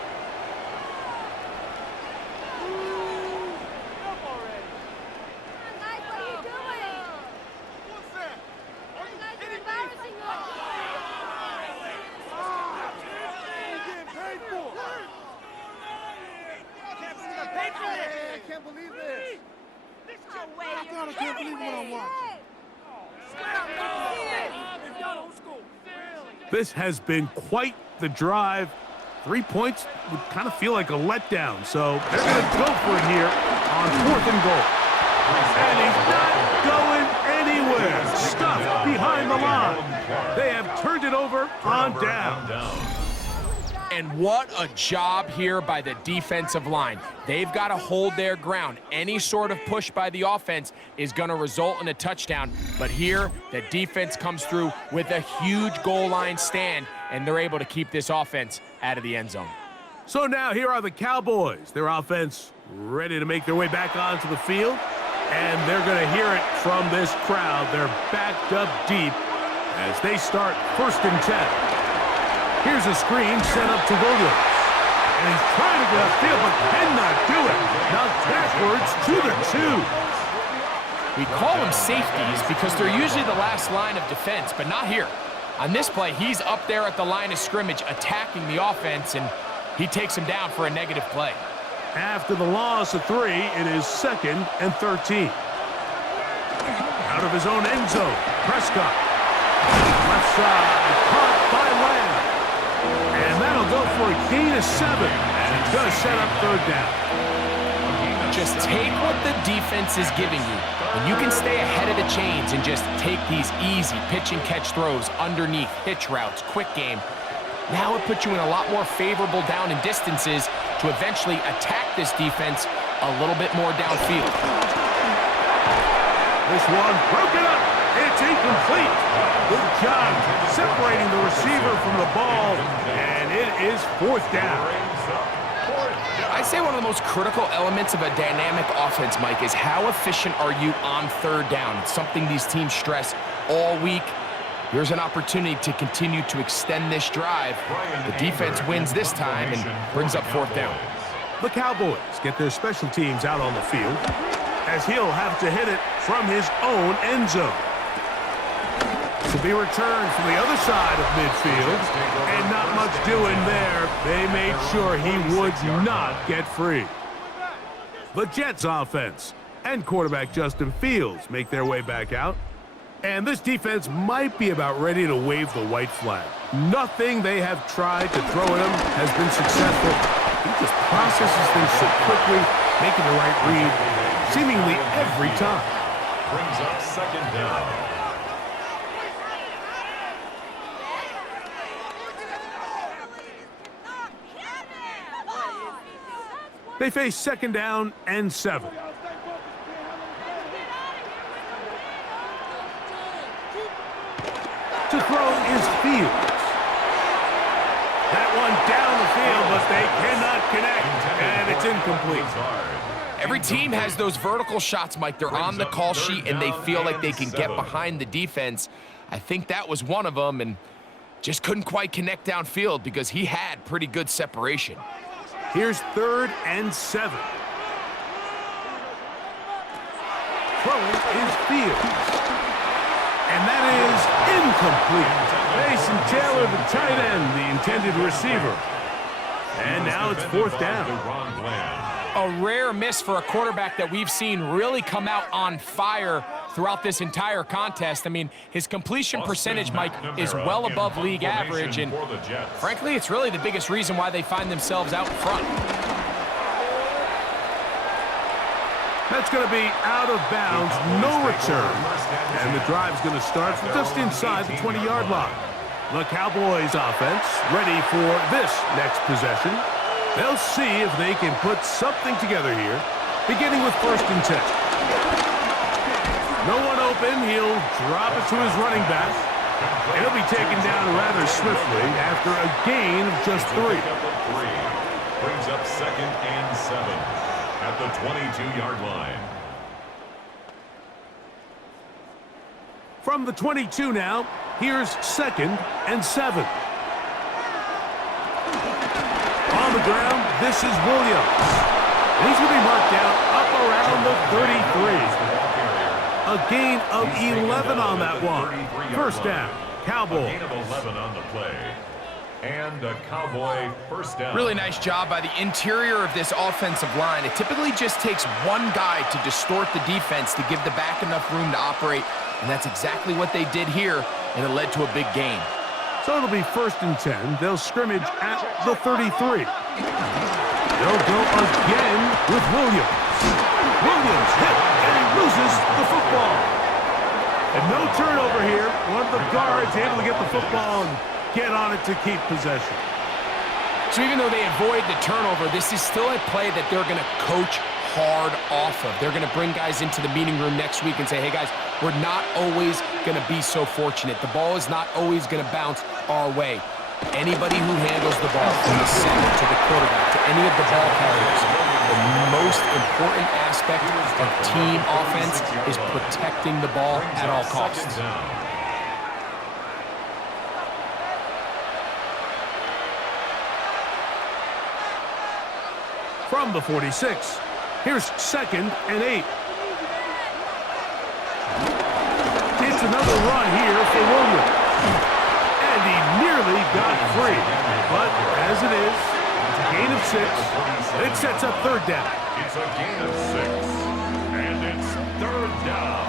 This has been quite the drive. 3 points would kind of feel like a letdown, so they're going to go for it here on 4th and goal. And he's not going anywhere. Stuffed behind the line. They have turned it over on down. And what a job here by the defensive line. They've got to hold their ground. Any sort of push by the offense is going to result in a touchdown. But here, the defense comes through with a huge goal line stand, and they're able to keep this offense out of the end zone. So now here are the Cowboys. Their offense ready to make their way back onto the field. And they're going to hear it from this crowd. They're backed up deep as they start 1st and 10. Here's a screen sent up to Williams. And he's trying to get upfield, but cannot do it. Now backwards to the 2. We call them safeties because they're usually the last line of defense, but not here. On this play, he's up there at the line of scrimmage attacking the offense, and he takes him down for a negative play. After the loss of 3, it is 2nd and 13. Out of his own end zone, Prescott. Left side, caught by Lamb. And that'll go for a gain of 7. And it does set up 3rd down. Just take what the defense is giving you. When you can stay ahead of the chains and just take these easy pitch and catch throws underneath, hitch routes, quick game, now it puts you in a lot more favorable down and distances to eventually attack this defense a little bit more downfield. This one broken up. It's incomplete. Good job separating the receiver from the ball, and it is 4th down. I'd say one of the most critical elements of a dynamic offense, Mike, is how efficient are you on 3rd down. It's something these teams stress all week. Here's an opportunity to continue to extend this drive. The defense wins this time and brings up 4th down. The Cowboys get their special teams out on the field as he'll have to hit it from his own end zone. To be returned from the other side of midfield, and not much doing there. They made sure he would not get free. The Jets offense and quarterback Justin Fields make their way back out. And this defense might be about ready to wave the white flag. Nothing they have tried to throw at him has been successful. He just processes things so quickly, making the right read seemingly every time. Brings up 2nd down. They face 2nd down and 7. To throw is Fields. That one down the field, but they cannot connect, and it's incomplete. Every team has those vertical shots, Mike. They're on the call sheet, and they feel like they can get behind the defense. I think that was one of them, and just couldn't quite connect downfield because he had pretty good separation. Here's 3rd and 7. Throwing is Fields. And that is incomplete. Mason Taylor, the tight end, the intended receiver. And now it's 4th down. A rare miss for a quarterback that we've seen really come out on fire throughout this entire contest. I mean, his completion percentage, Mike, is well above league average, and frankly, it's really the biggest reason why they find themselves out front. That's going to be out of bounds, no return. And the drive's going to start from just inside the 20-yard line. The Cowboys offense ready for this next possession. They'll see if they can put something together here, beginning with 1st and 10. No one open. He'll drop it to his running back. And he'll be taken down rather swiftly after a gain of just 3. Brings up 2nd and 7 at the 22-yard line. From the 22 now, here's 2nd and 7. On the ground, this is Williams. And he's going to be marked down up around the 33. A gain of 11 on that one. 1st down, Cowboys. A gain of 11 on the play. And a Cowboy 1st down. Really nice job by the interior of this offensive line. It typically just takes one guy to distort the defense to give the back enough room to operate, and that's exactly what they did here, and it led to a big gain. So it'll be 1st and 10. They'll scrimmage at the 33. They'll go again with Williams. Williams hit, and he loses the football. And no turnover here. One of the guards able to get the football and get on it to keep possession. So even though they avoid the turnover, this is still a play that they're going to coach hard off of. They're going to bring guys into the meeting room next week and say, hey guys, we're not always going to be so fortunate. The ball is not always going to bounce our way. Anybody who handles the ball from the center to the quarterback to any of the ball carriers, the most important aspect of team offense is protecting the ball at all costs. From the 46, here's 2nd and 8. It's another run here for Williams. And he nearly got free. But as it is, it's a gain of 6. It sets up 3rd down. It's a gain of 6. And it's 3rd down.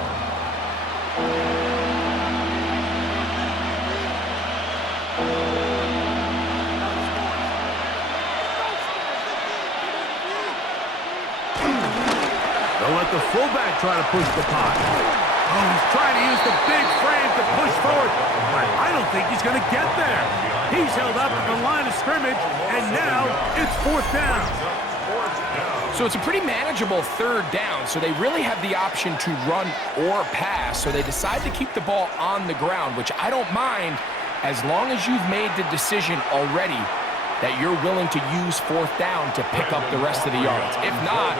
They'll let the fullback try to push the pot. Oh, he's trying to use the big frame to push forward, but I don't think he's going to get there. He's held up at the line of scrimmage, and now it's 4th down. So it's a pretty manageable 3rd down, so they really have the option to run or pass, so they decide to keep the ball on the ground, which I don't mind as long as you've made the decision already that you're willing to use 4th down to pick up the rest of the yards. If not,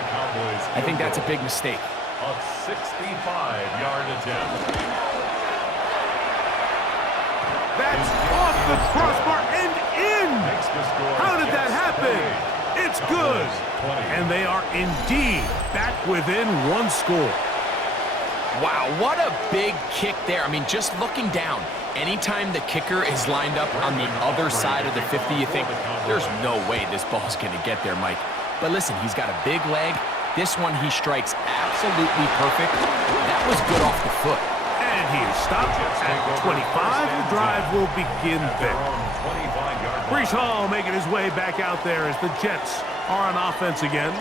I think that's a big mistake. A 65-yard attempt. That's off the crossbar and in! How did that happen? It's good! And they are indeed back within 1 score. Wow, what a big kick there. I mean, just looking down, anytime the kicker is lined up on the other side of the 50, you think, there's no way this ball's going to get there, Mike. But listen, he's got a big leg. This one he strikes absolutely perfect. That was good off the foot. And he is stopped at 25. The drive will begin there. Breece Hall making his way back out there as the Jets are on offense again.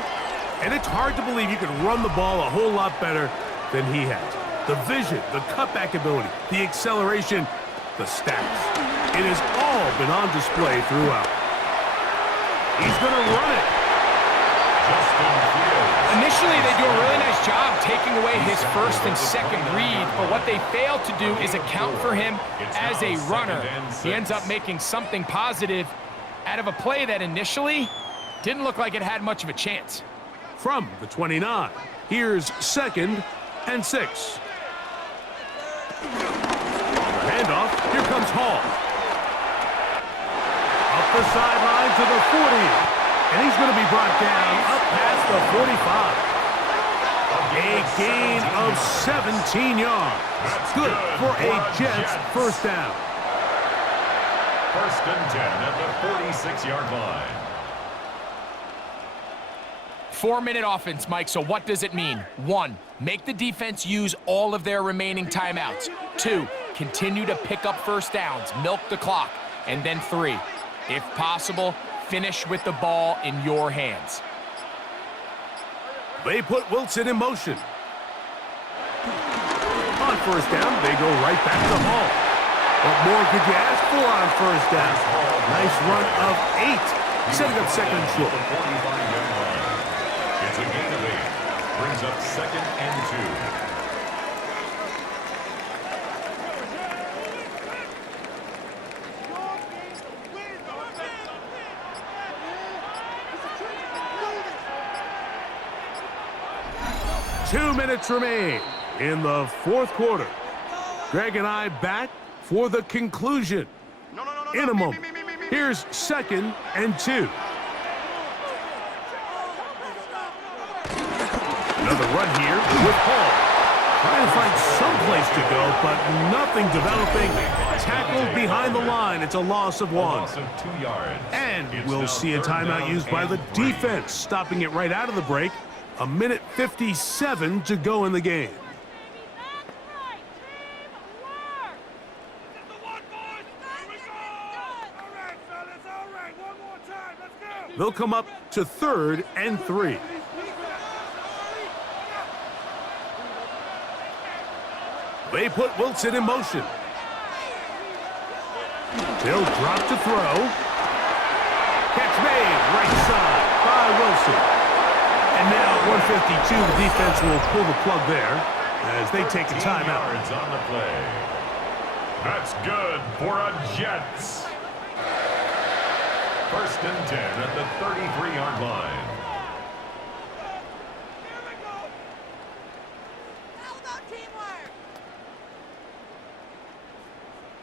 And it's hard to believe you can run the ball a whole lot better than he has. The vision, the cutback ability, the acceleration, the stats. It has all been on display throughout. He's going to run it. Initially, they do a really nice job taking away his 1st and 2nd read, but what they fail to do is account for him as a runner. He ends up making something positive out of a play that initially didn't look like it had much of a chance. From the 29, here's 2nd and 6. Handoff, here comes Hall. Up the sideline to the 40. And he's going to be brought down up past the 45. A gain of 17 yards. Good for a Jets 1st down. 1st and 10 at the 46-yard line. 4-minute offense, Mike, so what does it mean? 1, make the defense use all of their remaining timeouts. 2, continue to pick up 1st downs, milk the clock. And then 3, if possible, finish with the ball in your hands. They put Wilson in motion. On first down, they go right back to Hall. What more could you ask for on first down? Nice run of 8, setting up second and short. It's a gain of 8. Brings up second and 2. 2 minutes remain in the fourth quarter. Greg and I back for the conclusion in a moment. Here's second and 2. Another run here with Hall. Trying to find some place to go, but nothing developing. Tackled behind the line. It's a loss of 1. Loss of 2 yards. And we'll see a timeout used by the defense, stopping it right out of the break. 1:57 to go in the game. They'll come up to 3rd and 3. They put Wilson in motion. They'll drop to throw. Catch made, right side by Wilson. And now at 1:52, the defense will pull the plug there as they take a timeout. Yards on the play. That's good for a Jets. First and 10 at the 33-yard line.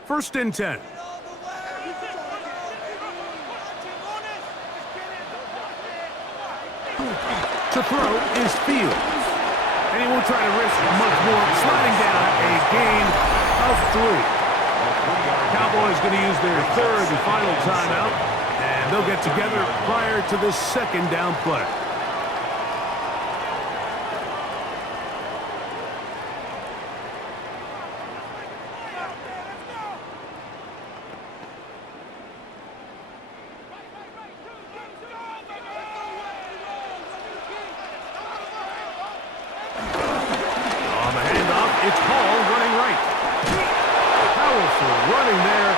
First and 10. To throw is Fields. And he won't try to risk much more, sliding down a gain of 3. Cowboys going to use their 3rd and final timeout, and they'll get together prior to this second down play. It's Hall running right. Powerful running there,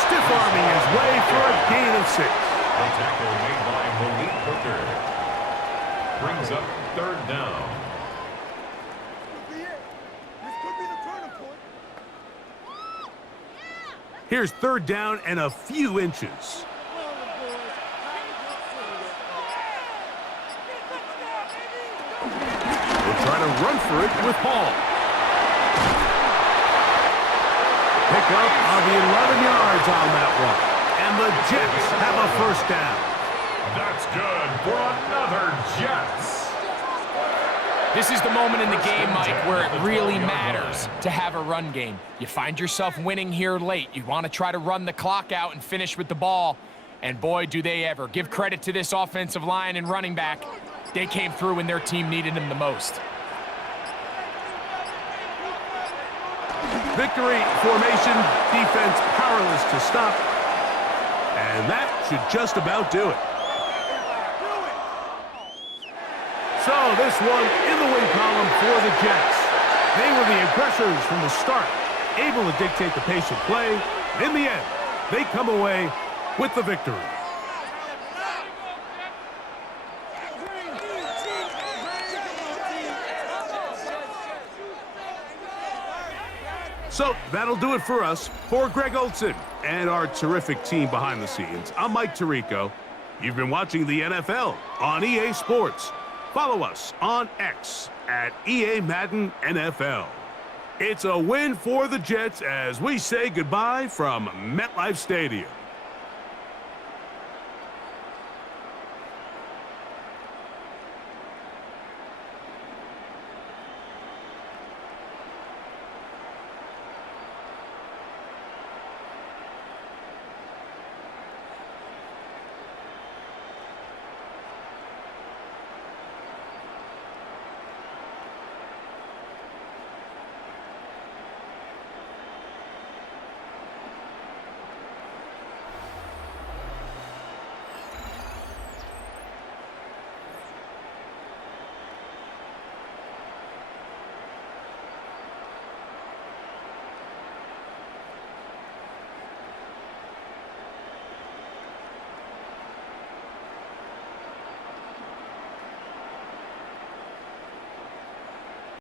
stiff-arming his way for a gain of 6. The tackle made by Malik Hooker. Brings up 3rd down. Here's 3rd down and a few inches. They'll try to run for it with Hall. Pick up of 11 yards on that one. And the Jets have a first down. That's good for another Jets. This is the moment in the game, Mike, where it really matters to have a run game. You find yourself winning here late. You want to try to run the clock out and finish with the ball. And boy, do they ever. Give credit to this offensive line and running back. They came through when their team needed them the most. Victory formation, defense powerless to stop. And that should just about do it. So this one in the win column for the Jets. They were the aggressors from the start, able to dictate the pace of play. In the end, they come away with the victory. So that'll do it for us. For Greg Olson and our terrific team behind the scenes, I'm Mike Tirico. You've been watching the NFL on EA Sports. Follow us on X at EA Madden NFL. It's a win for the Jets as we say goodbye from MetLife Stadium.